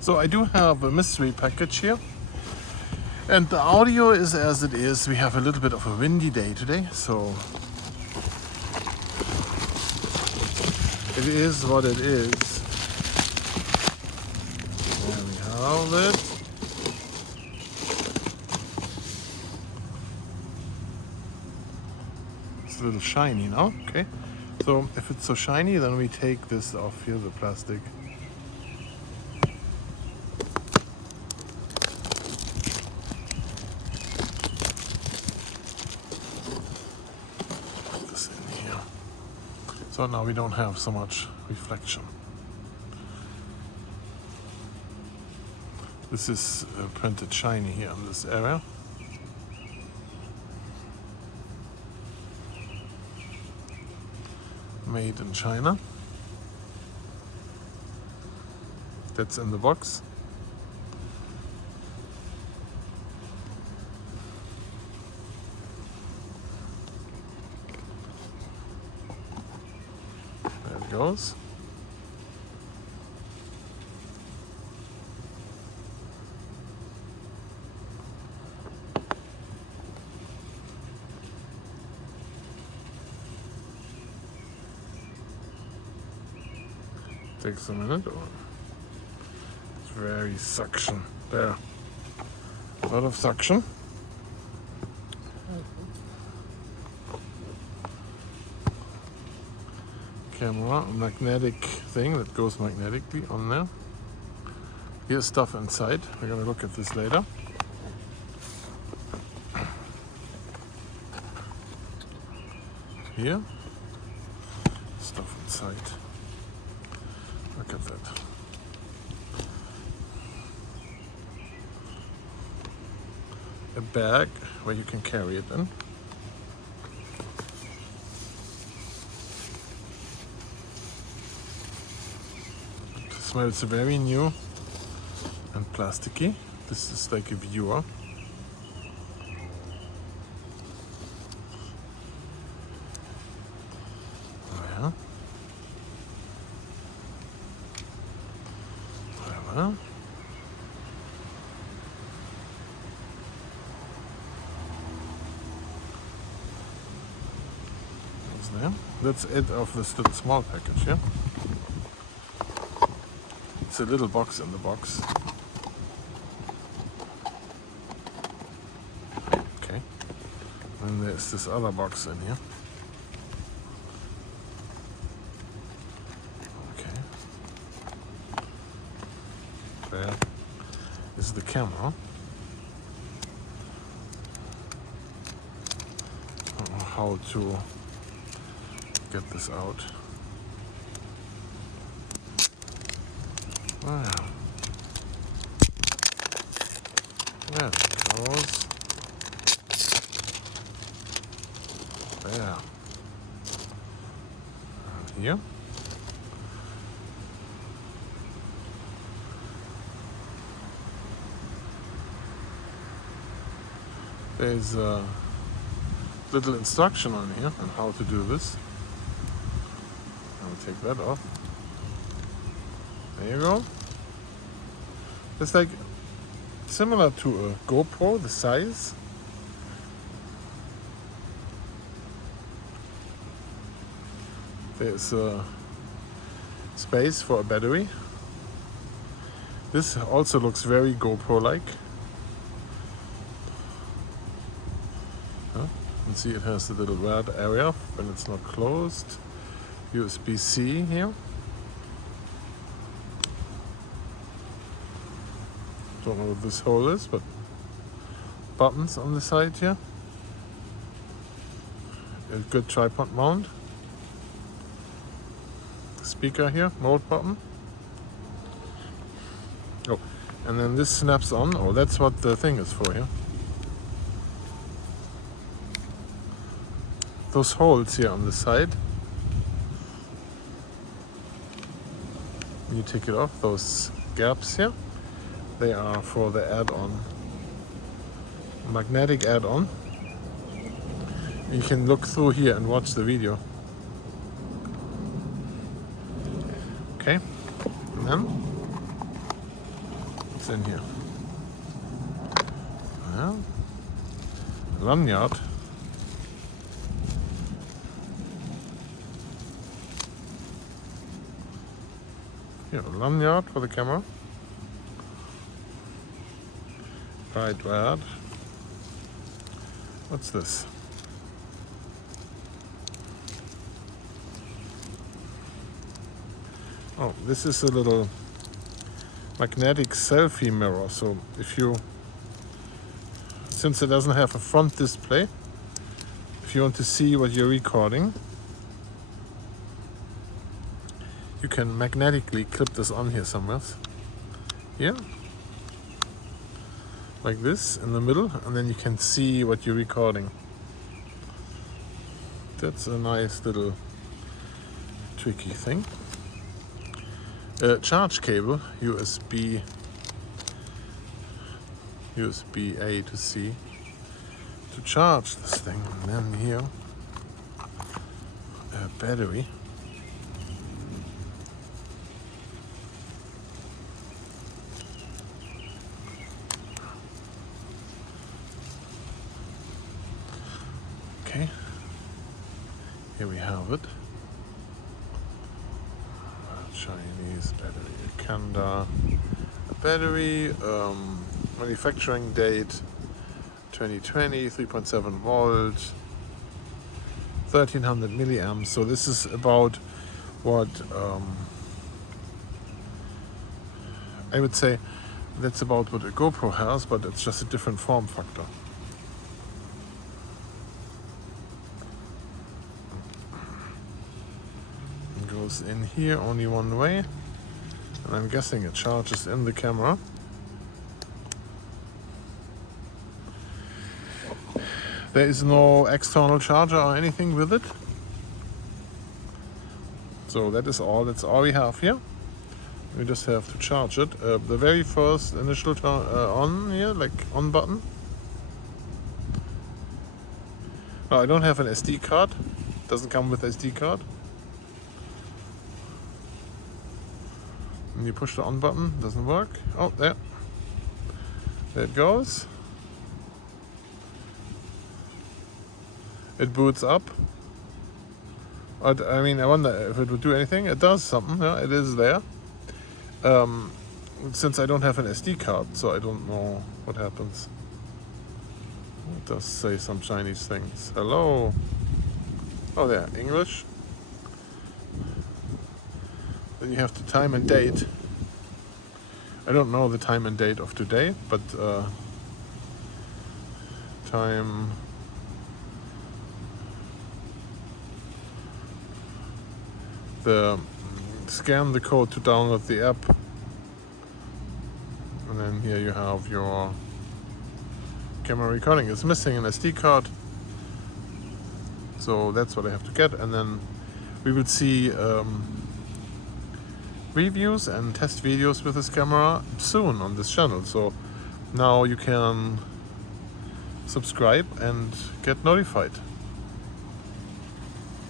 So I do have a mystery package here. And the audio is as it is. We have a little bit of a windy day today, so it is what it is. There we have it. It's a little shiny now, okay. So if it's so shiny, then we take this off here, the plastic. Put this in here. So now we don't have so much reflection. This is printed shiny here in this area. Made in China. That's in the box. There it goes. Takes a minute. It's very suction. There. A lot of suction. Camera, a magnetic thing that goes magnetically on there. Here's stuff inside. We're gonna look at this later. Here. Stuff inside. Look at that. A bag where you can carry it in. It smells very new and plasticky. This is like a viewer. Oh, yeah. Well. There. That's it of this little small package here. It's a little box in the box. Okay. And there's this other box in here. Okay. There is the camera. I don't know how to get this out. Wow. There it goes. There. And here. There's a little instruction on here on how to do this. I'll take that off. There you go. It's like similar to a GoPro, the size. There's a space for a battery. This also looks very GoPro-like. You can see it has a little red area when it's not closed. USB-C here. Don't know what this hole is, but buttons on the side here. A good tripod mount. Speaker here, mode button. Oh, and then this snaps on. Oh, that's what the thing is for here. Those holes here on the side. When you take it off, those gaps here, they are for the add-on, magnetic add-on. You can look through here and watch the video. Okay, and then in here? Yeah. Lanyard. Here, a lanyard for the camera. Right, red. What's this? Oh, this is a little magnetic selfie mirror. So if you, since it doesn't have a front display, if you want to see what you're recording, you can magnetically clip this on here somewhere. Here. Like this in the middle, and then you can see what you're recording. That's a nice little tricky thing. Charge cable, USB A to C to charge this thing, and then here a battery. Okay, here we have it. Chinese battery, a Kanda battery, manufacturing date 2020, 3.7 volts, 1300 milliamps. So this is about what I would say that's about what a GoPro has, but it's just a different form factor. Goes in here only one way, and I'm guessing it charges in the camera. There is no external charger or anything with it, so that's all we have here. We just have to charge it. The very first initial turn on here, like on button. No, I don't have an SD card. Doesn't come with SD card. And you push the on button, doesn't work. Oh, there it goes. It boots up. I mean, I wonder if it would do anything. It does something. Yeah, it is there. Since I don't have an SD card, so I don't know what happens. It does say some Chinese things. Hello. Oh, there, English. Then you have the time and date. I don't know the time and date of today, but time. Scan the code to download the app, and then here you have your camera recording. It's missing an SD card, so that's what I have to get, and then we will see reviews and test videos with this camera soon on this channel. So now you can subscribe and get notified.